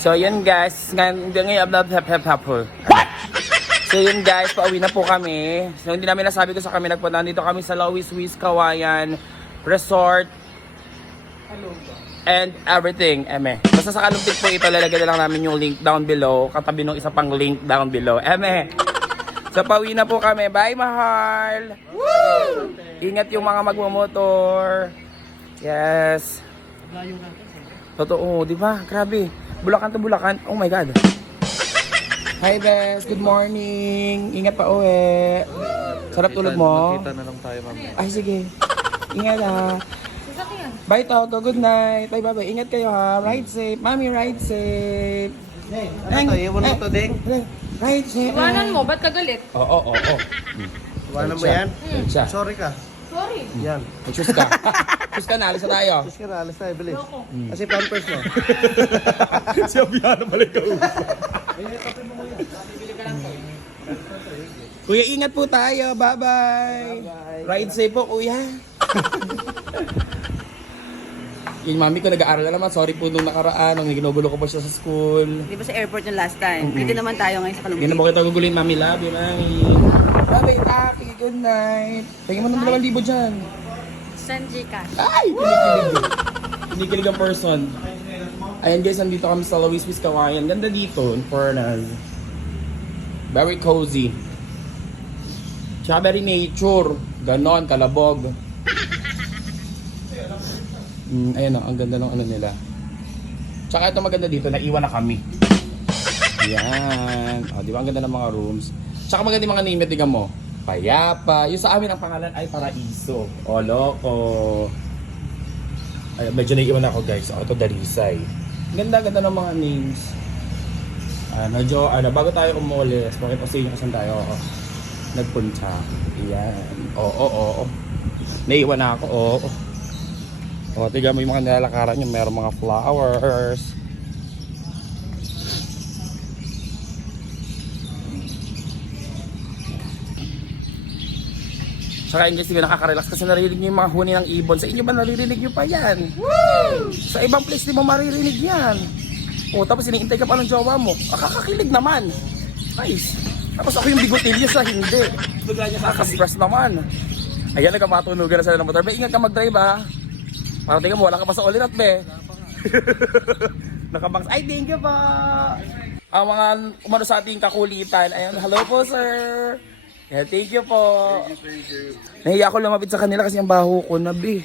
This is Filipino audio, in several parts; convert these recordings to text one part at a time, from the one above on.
So yun guys, ngayon ngayon blah, blah, blah, blah, blah. So yun guys, pauwi na po kami. So hindi namin nasabi ko sa kami nagpunta dito kami sa Lois Wiz Kawayan Resort and everything. Eme. Basta sa kalumpit po ito, lalagyan na lang namin yung link down below. Katabi nung isa pang link down below. Eme. So pauwi na po kami. Bye mahal! Woo! Ingat yung mga magmamotor. Yes. Totoo, di ba? Grabe. Bulacan to Bulacan. Oh my God. Hi Bes, good morning. Ingat pa uwi. Sarap tulog mo. Kita na lang tayo mamaya. Ay sige. Ingat ha. Bye Toto, good night. Bye bye bye. Ingat kayo ha. Ride safe. Mami, ride safe. Ano to? Iwan mo to, Ding? Ride safe. Iwanan mo, ba't ka galit? Oo, oo, oo. Iwanan mo yan? Sorry ka. Sorry. Yan. Mag-choose ka. choose ka na. Alis na tayo. Tapos ka na, alis tayo, bilis. Kasi pampers mo. Siya biyano pala ikaw. Kuya, ingat po tayo. Bye-bye. Ride safe po, kuya. Yung mami ko nag-aaral na naman. Sorry po nung nakaraan. Nung ginugulo ko pa siya sa school. Di ba sa airport yung last time? Dito naman tayo ngayon sa Hindi na mo kita gugulin, mami. Love you, mami. Bye-bye, Taki. Good night. Tingin mo ng dalawang libo dyan. Sanji ka. Ay! Kinikilig. Kinikilig ang person. Ayan guys, nandito kami sa Luis Wiz Kawayan. Ganda dito, in Fernaz. Very cozy. Tsaka very nature. Ganon, kalabog. Mm, ayun o, ang ganda ng ano nila. Tsaka ito maganda dito, naiwan na kami. Yan. O, di ba ang ganda ng mga rooms? Tsaka maganda yung mga name, tingnan mo. Payapa. Yung sa amin ang pangalan ay Paraiso. O, loko. Ay, medyo naiiwan ako guys. O, ito Darisay. Ganda, ganda ng mga names. Ah, medyo, ano, bago tayo umulis, bakit kasi yung kasan tayo oh, nagpunta. Yan. Oo, oo, oo. Naiiwan na ako, oo. O, tiga mo yung mga nilalakaran nyo, meron mga flowers. Saka yung guys, di ba nakaka-relax kasi naririnig nyo yung mga huni ng ibon. Sa inyo ba naririnig nyo pa yan? Sa ibang place di mo maririnig yan. O tapos iniintay ka pa ng jowa mo. Akakakilig naman. Nice. Tapos ako yung bigotilyo sa hindi. Nakaka-stress naman. Ayan, nagkamatunugan na sila ng motor. Be, ingat ka mag-drive ha. Para tingnan mo, wala ka pa sa ulinat, be. Nakabangs. Ay, thank you po. Ang mga umano sa ating kakulitan. Ayan, hello po, sir. Yeah, thank you po. Nahiya ako lumapit sa kanila kasi ang baho ko na, be.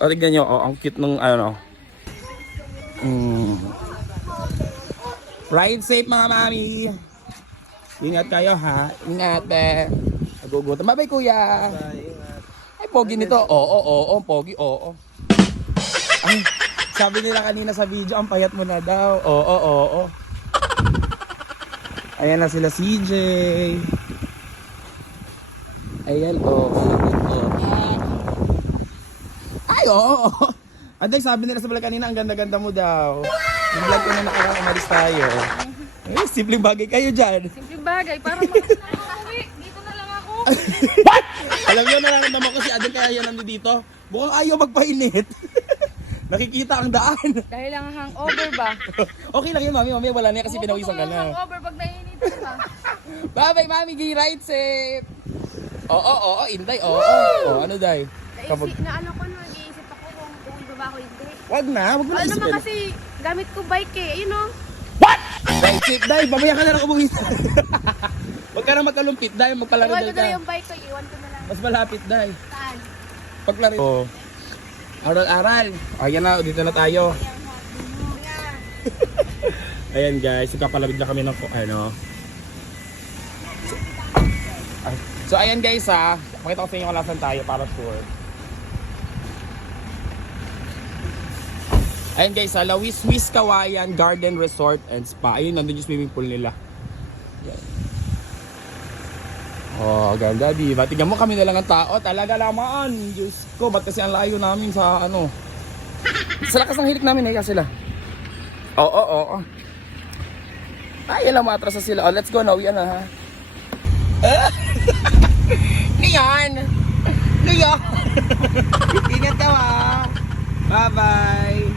O, tignan nyo, oh, ang cute nung, ano, mm. Ride safe, mga mami. Ingat kayo, ha? Ingat, be. Nagugutom. Bye-bye, kuya. Ay, pogi nito. Oo, oo, oo, pogi, oo. Ay, sabi nila kanina sa video, ang payat mo na daw. Oo, oo, oo. Ayan na sila CJ. Ayan, oo. oo. Ay, oo. Aday, sabi nila sa vlog kanina, ang ganda-ganda mo daw. Yung vlog ko na nakarang umalis tayo. Eh, simpleng bagay kayo dyan. Simpleng bagay, parang makakauwi. Dito na lang ako. Alam niyo, nararamdaman ko si Adel kaya yan nandito. Mukhang ayaw magpainit. Nakikita ang daan. Dahil lang hangover ba? okay lang yun, mami. Mami, wala na yan kasi pinawisan ka na. Hangover pag ka. Bye-bye, mami. Gay ride safe. Oo, oo, oo. Inday, oo. oo. ano, day? Kapag... Naisip na ano ko no, nag-iisip ako kung pupunta ba ako hindi. Wag na, wag mo na Ano naman kasi gamit ko bike eh, you know. Ride safe, day. Mamaya ka na lang umuwi. Wag ka na magkalumpit, day. Magpalaro Iwan ko na yung bike ko, iwan ko na lang. Mas malapit, day. Saan? Paglaro. Oh. Aral-aral. Ayan na, dito na tayo. Ayan guys, nagkapalamig na kami ng ano. So, ayan guys ha, pakita ko sa inyo kung nasan tayo para tour. Ayan guys ha, Lawis Swiss Kawayan Garden Resort and Spa. Ayun, nandun yung swimming pool nila. Oh, ganda di ba? Tingnan mo kami na ang tao. Talaga lamaan. Diyos ko, ba't kasi ang layo namin sa ano? Sa lakas ng hilik namin, eh, sila. Oo, oo, oo. Ay, alam, matras na sila. Oh, let's go na. Uwi na, ha? Leon! Leon! Ingat ka, ha? Bye-bye!